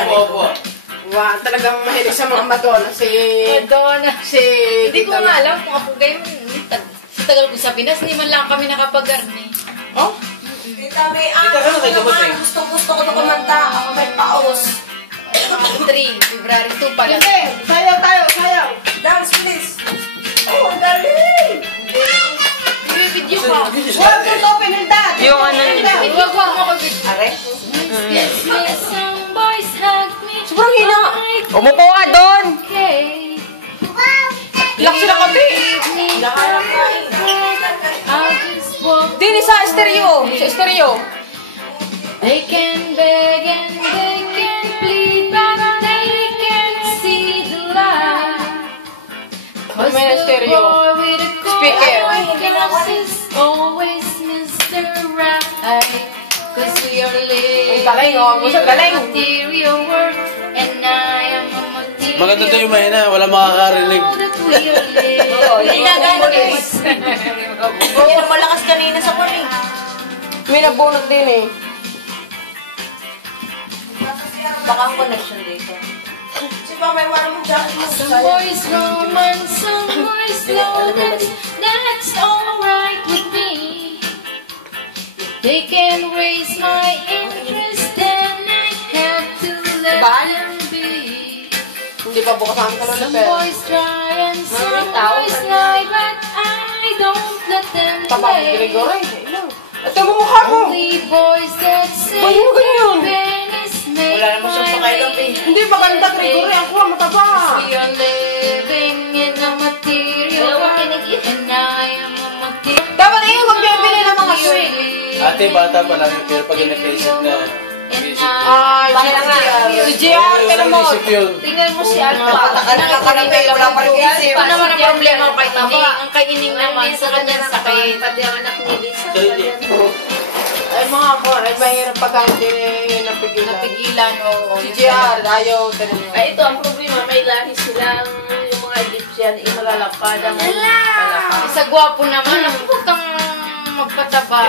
Opo. Wow, talagang mahilig sa mga Madonna. Madonna. Hindi ko Tita nga alam kung ako kayo. Sa tagal ko sa Pinas, hindi man lang kami nakapagarni. Oh? Tita May, naman, gusto ko na kumanta. Ako may paos. 3, February 2 pala. Hindi, sayaw tayo, sayaw. Dance, please. Oh, ang galing! Video ka. Huwag mo open and that. Yung ano nila. Huwag mo ako video. Are? Some boys hug me. Sobrang hina. Umupo ka doon! Lak sila kape. Naharap na eh. Dini sa stereo! Sa stereo! They can beg and they can plead, but they can't see the light. Ano may na stereo? Speaker. Is always Mr. Right. Cause we are living galing, oh. Musang galing. material world, and I am a material. Maganda to yung mahina, wala makakarinig. Hindi na gano'n guys. Hindi na malakas kanina sa kuling. May nabunot din eh. Baka ang connection dito. Si Pa, may wala mong jacket mo. Some boys romance, some boys slow dance. That's alright with me. They can raise my interest, and I have to let them be. Hindi pa bukas ang kalon na Some pero. boys try and some boys lie, but I don't let them Tabang play. Gregory. Ito mo mukha mo. Only boys that say Ba't mo ganyan? Venice make Wala naman siyang my pakailang day. eh. Hindi maganda Gregory. Ang kuha mataba. We are living in a material world, and I am a material. Dapat huwag niyo bili ng mga sweet. Ate, bata pa lang, pero pag nag-isip na, Ay, si JR, pero mo. Tingnan mo si Alpha. Nakakarape, wala pa rin isip. Ano naman ang problema kay Ining? Ang kay Ining naman sa kanyang sakit. Pati ang anak ni Lisa. Ay, mga ako, ay mahirap pagka hindi napigilan. Napigilan, oo. Si JR, ayaw, tanong mo. Ay, ito ang problema. May lahi silang yung mga Egyptian, imalalakad ang Isa gwapo naman. Huwag kang magpataba.